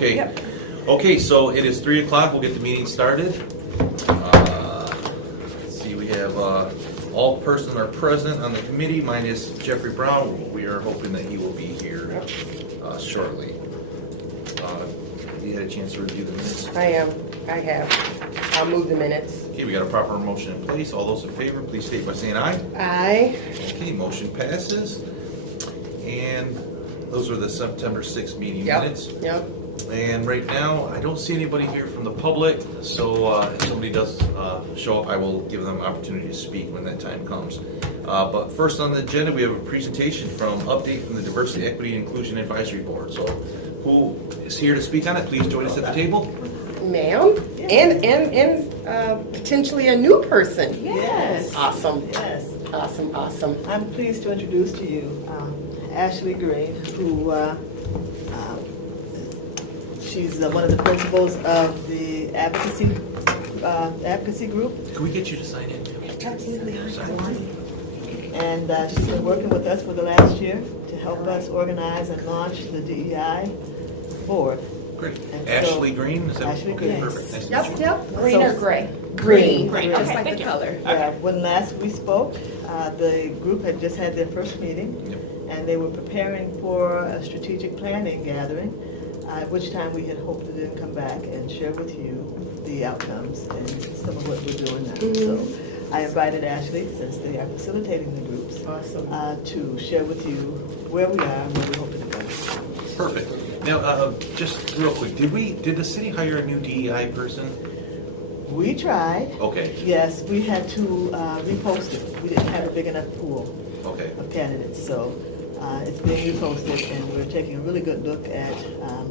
Okay. Yep. Okay, so it is 3 o'clock. We'll get the meeting started. Let's see, we have all persons are present on the committee, minus Jeffrey Brown. We are hoping that he will be here shortly. You had a chance to review the minutes? I have. I'll move the minutes. Okay, we got a proper motion in place. All those in favor, please state by saying aye. Aye. Okay, motion passes. And those are the September 6th meeting minutes. Yep. And right now, I don't see anybody here from the public, so if somebody does show up, I will give them an opportunity to speak when that time comes. But first on the agenda, we have a presentation from Update from the Diversity, Equity, and Inclusion Advisory Board. So who is here to speak on it? Please join us at the table. Ma'am. And potentially a new person. Yes. Awesome. Yes. Awesome. I'm pleased to introduce to you Ashley Green, who she's one of the principals of the advocacy group. Can we get you to sign in? And she's been working with us for the last year to help us organize and launch the DEI board. Great. And so- Ashley Green, is that? Ashley okay, Green. perfect. Nice to meet you. Yep. Green or gray? Green. Green, Okay, just like thank the you. color. When last we spoke, the group had just had their first meeting. Yep. And they were preparing for a strategic planning gathering, at which time we had hoped to then come back and share with you the outcomes and some of what we're doing now. So I invited Ashley, since they are facilitating the groups, Awesome. to share with you where we are and where we're hoping to go. Perfect. Now, just real quick, did the city hire a new DEI person? We tried. Okay, Yes, we had to repost it. We didn't have a big enough pool okay. of candidates, so it's being reposted, and we're taking a really good look at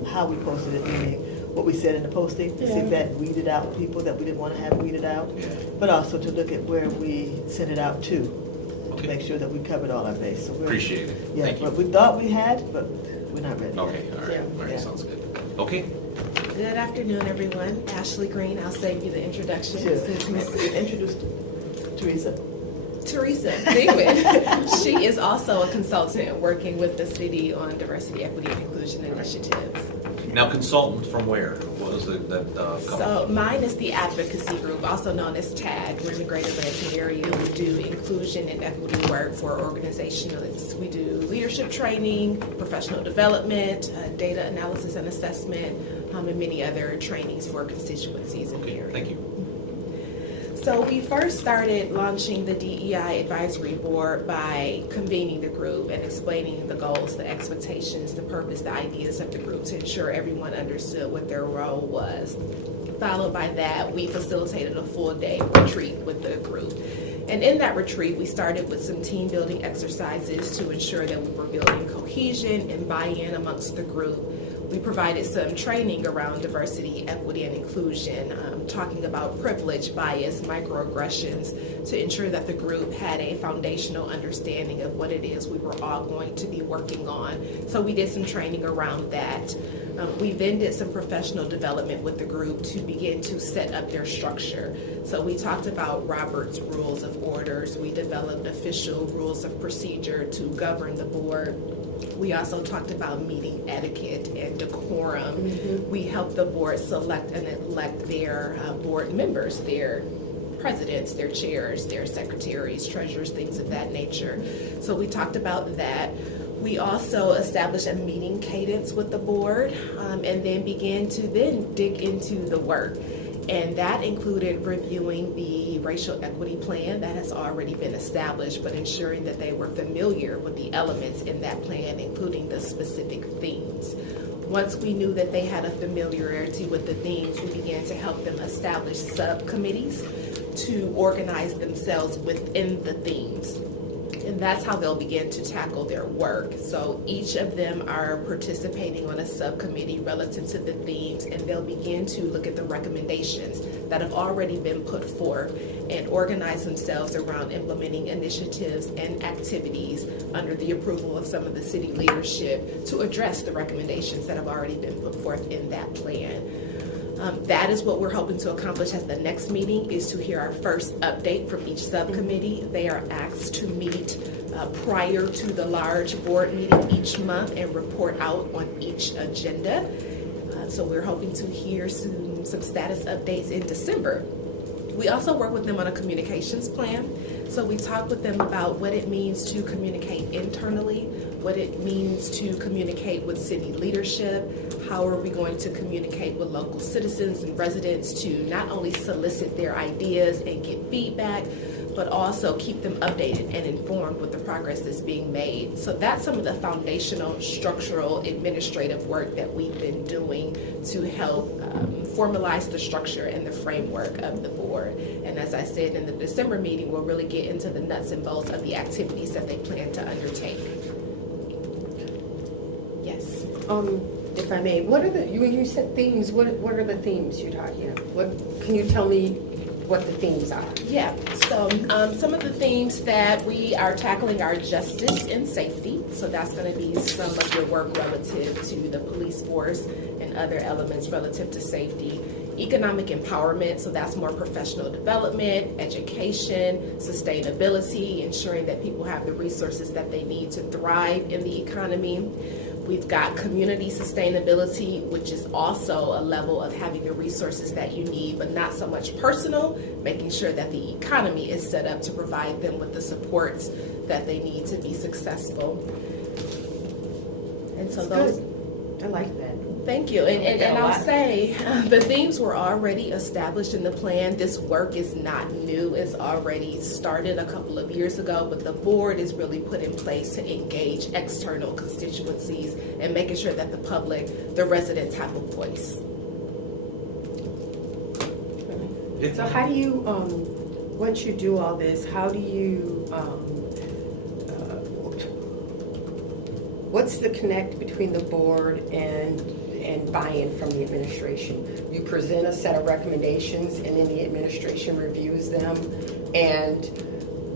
how we posted it, meaning what we said in the posting, to see if that weeded out people that we didn't want to have weeded out, Yeah. but also to look at where we sent it out to Okay. make sure that we covered all our base. So we're, Appreciate it. Yeah, Thank you. what we thought we had, but we're not ready. Okay, all right, Yeah. all right, Yeah. sounds good. Okay, Good afternoon, everyone. Ashley Green, I'll save you the introduction. This is Miss Introduce Teresa. Teresa Bigman. She is also a consultant working with the city on diversity, equity, and inclusion initiatives. now consultant from where? What was that So company? mine is the advocacy group, also known as TAG. We're in the greater Lansing area. We do inclusion and equity work for organizations. We do leadership training, professional development, data analysis and assessment, and many other trainings for constituencies in the Okay, area. thank you. So we first started launching the DEI advisory board by convening the group and explaining the goals, the expectations, the purpose, the ideas of the group to ensure everyone understood what their role was. Followed by that, we facilitated a full-day retreat with the group. And in that retreat, we started with some team building exercises to ensure that we were building cohesion and buy-in amongst the group. We provided some training around diversity, equity, and inclusion, talking about privilege, bias, microaggressions, to ensure that the group had a foundational understanding of what it is we were all going to be working on. So we did some training around that. We then did some professional development with the group to begin to set up their structure. So we talked about Robert's Rules of Orders. We developed official rules of procedure to govern the board. We also talked about meeting etiquette and decorum. We helped the board select and elect their board members, their presidents, their chairs, their secretaries, treasurers, things of that nature. So we talked about that. We also established a meeting cadence with the board and then began to then dig into the work. And that included reviewing the racial equity plan that has already been established, but ensuring that they were familiar with the elements in that plan, including the specific themes. Once we knew that they had a familiarity with the themes, we began to help them establish subcommittees to organize themselves within the themes. And that's how they'll begin to tackle their work. So each of them are participating on a subcommittee relative to the themes, and they'll begin to look at the recommendations that have already been put forth and organize themselves around implementing initiatives and activities under the approval of some of the city leadership to address the recommendations that have already been put forth in that plan. That is what we're hoping to accomplish at the next meeting, is to hear our first update from each subcommittee. They are asked to meet prior to the large board meeting each month and report out on each agenda. So we're hoping to hear some status updates in December. We also work with them on a communications plan. So we talk with them about what it means to communicate internally, what it means to communicate with city leadership, how are we going to communicate with local citizens and residents to not only solicit their ideas and get feedback, but also keep them updated and informed with the progress that's being made. So that's some of the foundational, structural, administrative work that we've been doing to help formalize the structure and the framework of the board. And as I said, in the December meeting, we'll really get into the nuts and bolts of the activities that they plan to undertake. Yes. If I may, what are when you said themes, what are the themes you're talking about? Can you tell me what the themes are? Yeah, so some of the themes that we are tackling are justice and safety. So that's going to be some of your work relative to the police force and other elements relative to safety. Economic empowerment, so that's more professional development, education, sustainability, ensuring that people have the resources that they need to thrive in the economy. We've got community sustainability, which is also a level of having the resources that you need, but not so much personal, making sure that the economy is set up to provide them with the supports that they need to be successful. And so those, I like that. thank you. And I'll say the themes were already established in the plan. This work is not new. It's already started a couple of years ago, but the board is really put in place to engage external constituencies and making sure that the public, the residents, have a voice. So how do you, once you do all this, how do you, what's the connect between the board and buy-in from the administration? You present a set of recommendations and then the administration reviews them and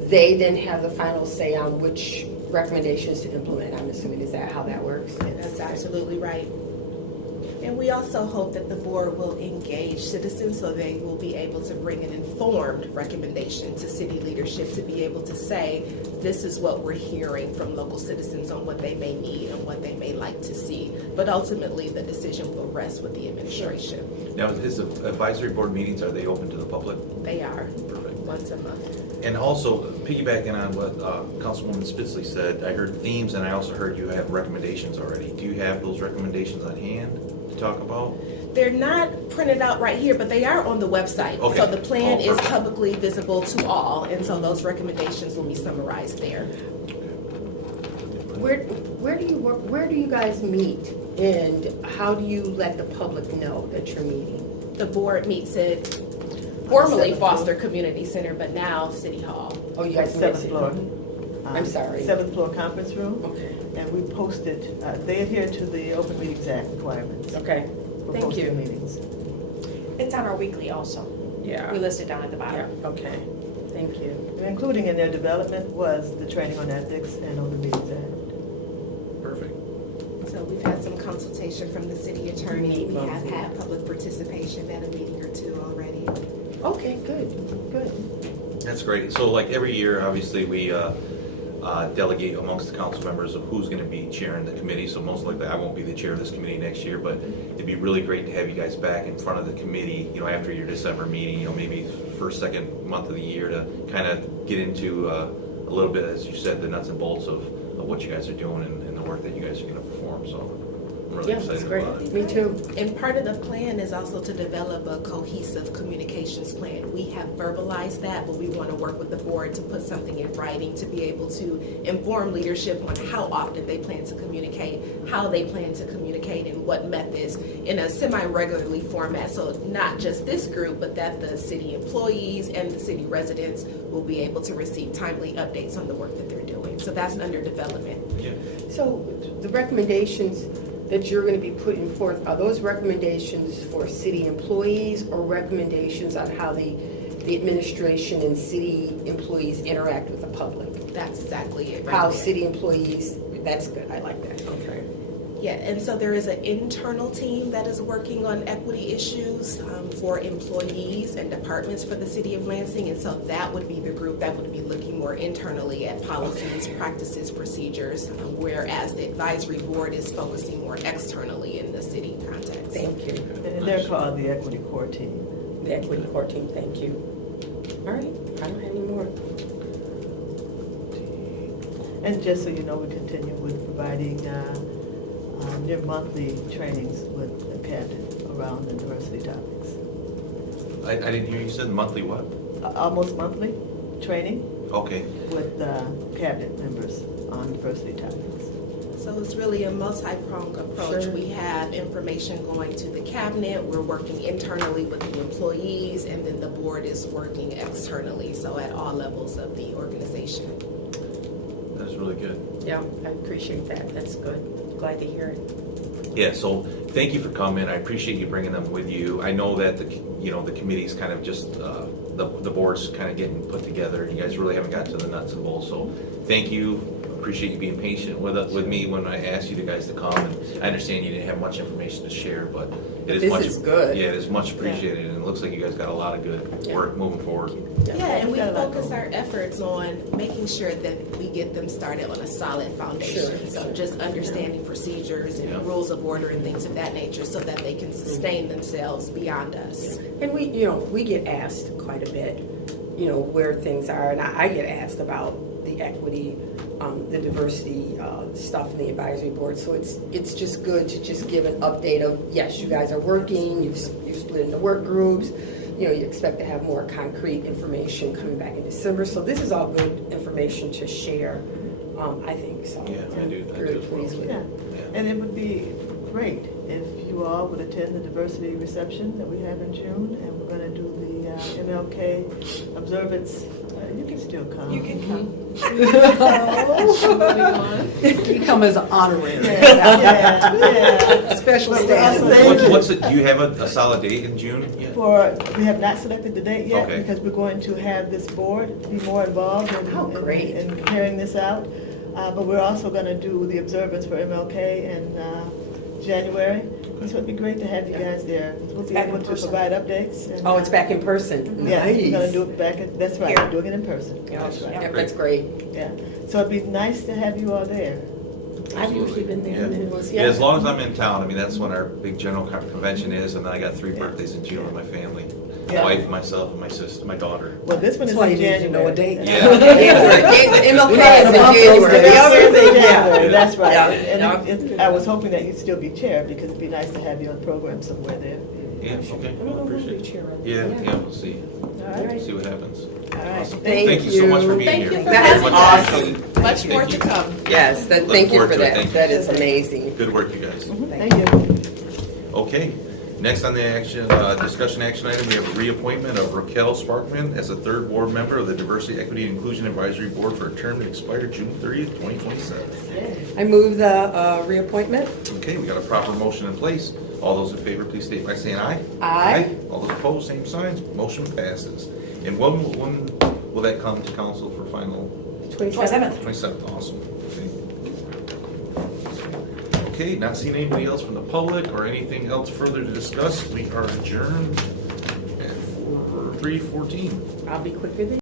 they then have the final say on which recommendations to implement. I'm assuming, is that how that works? That's absolutely right. And we also hope that the board will engage citizens so they will be able to bring an informed recommendation to city leadership to be able to say, this is what we're hearing from local citizens on what they may need and what they may like to see. But ultimately, the decision will rest with the administration. Now, his advisory board meetings, are they open to the public? They are, Perfect. once a month. And also, piggybacking on what Councilwoman Spitzley said, I heard themes and I also heard you have recommendations already. Do you have those recommendations on hand to talk about? They're not printed out right here, but they are on the website. Okay. So the plan Oh, is perfect. publicly visible to all, and so those recommendations will be summarized there. Where do you work, where do you guys meet and how do you let the public know that you're meeting? The board meets at formerly Seventh floor. Foster Community Center, but now City Hall. Oh, you guys meet? Seventh floor. I'm sorry. 7th floor conference room. Okay, And we posted, they adhere to the Open Meetings Act requirements okay, for thank posting you. meetings. It's on our weekly also. Yeah. We list it down at the Yeah, bottom. okay, thank you. And including in their development was the training on ethics and Open Meetings Act. Perfect. So we've had some consultation from the city attorney. We have had public participation at a meeting or two already. Okay, good. That's great. So like every year, obviously, we delegate amongst the council members of who's going to be chairing the committee. So most likely I won't be the chair of this committee next year, but it'd be really great to have you guys back in front of the committee, after your December meeting, maybe first, second month of the year to kind of get into a little bit, as you said, the nuts and bolts of what you guys are doing and the work that you guys are going to perform. So I'm really Yeah, that's excited great. about it. Me too. And part of the plan is also to develop a cohesive communications plan. We have verbalized that, but we want to work with the board to put something in writing to be able to inform leadership on how often they plan to communicate, how they plan to communicate, and what methods in a semi-regularly format. So not just this group, but that the city employees and the city residents will be able to receive timely updates on the work that they're doing. So that's under development. Yeah. So the recommendations that you're going to be putting forth, are those recommendations for city employees or recommendations on how the administration and city employees interact with the public? That's exactly it. Right How there. city employees, that's good, I like that, okay. Yeah, and so there is an internal team that is working on equity issues for employees and departments for the city of Lansing. And so that would be the group that would be looking more internally at policies, practices, procedures, whereas the advisory board is focusing more externally in the city context. Thank you. And they're called the Equity Core Team. The Equity Core Team, thank you. All right, I don't have any more. And just so you know, we continue with providing near monthly trainings with the cabinet around the diversity topics. I didn't hear you said monthly what? Almost monthly training Okay. with cabinet members on diversity topics. So it's really a multi-pronged approach. Sure. We have information going to the cabinet, we're working internally with the employees, and then the board is working externally, so at all levels of the organization. That's really good. Yeah, I appreciate that. That's good. Glad to hear it. Yeah, so thank you for coming. I appreciate you bringing them with you. I know that the committee's kind of just, the board's kind of getting put together. You guys really haven't gotten to the nuts and bolts, so thank you. Appreciate you being patient with me when I asked you guys to come. And I understand you didn't have much information to share, but it is This much. is good. Yeah, it is much appreciated, and it looks like you guys got a lot of good work moving forward. Yeah, and we Got a lot focus going. our efforts on making sure that we get them started on a solid foundation. Sure. So just understanding procedures and Yeah. rules of order and things of that nature so that they can sustain themselves beyond us. And we get asked quite a bit, where things are, and I get asked about the equity, the diversity stuff in the advisory board. So it's just good to just give an update of, yes, you guys are working, you've split into work groups, you expect to have more concrete information coming back in December. So this is all good information to share, I think, so. Yeah, I do Very as well. pleased with Yeah, it. and it would be great if you all would attend the diversity reception that we have in June, and we're going to do the MLK observance. You can still come. You can come. You come as an honorary. Yeah. Special But status. also- What's it? Do you have a solid date in June yet? We have not selected the date yet Okay. because we're going to have this board be more involved Oh, great. in carrying this out. But we're also going to do the observance for MLK in January. So it'd be great to have you guys there. We'll be back able in to person. provide updates. And, Oh, it's back in person. Yeah, we're going to Nice. do it that's right, Here. we're doing it in person. That's right. Yeah, that's great. Yeah, so it'd be nice to have you all there. I've usually been there. And it was, Yeah, as long as I'm in town. I mean, that's when our big general convention is, and then I got 3 birthdays in June with my family. My Yeah. wife, myself, and my sister, my daughter. Well, this one is That's why in you need to January. know a date. Yeah. MLK Yeah, is in January. The The other other thing, thing, yeah. That's right. Yeah. And I was hoping that you'd still be chair because it'd be nice to have you on the program somewhere there. Yeah, okay. I don't know who Appreciate we it. cheer on. Yeah, yeah, we'll see. All right. See what happens. All right. Awesome. Thank Thank you so much for being Thank here. you for That is having awesome. us. Much more to come. Yes, Look thank you forward for to it. that. Thank you. That is amazing. Good work, you guys. Thank you. Okay, next on the discussion action item, we have a reappointment of Raquel Sparkman as a 3rd board member of the Diversity, Equity, and Inclusion Advisory Board for a term to expire June 30th, 2027. I move the reappointment. Okay, we got a proper motion in place. All those in favor, please state by saying aye. Aye. All those opposed, same signs. Motion passes. And when will that come to council for final? 27th. 27th, awesome. Okay, not seeing anybody else from the public or anything else further to discuss, we are adjourned at 3:14. I'll be quicker than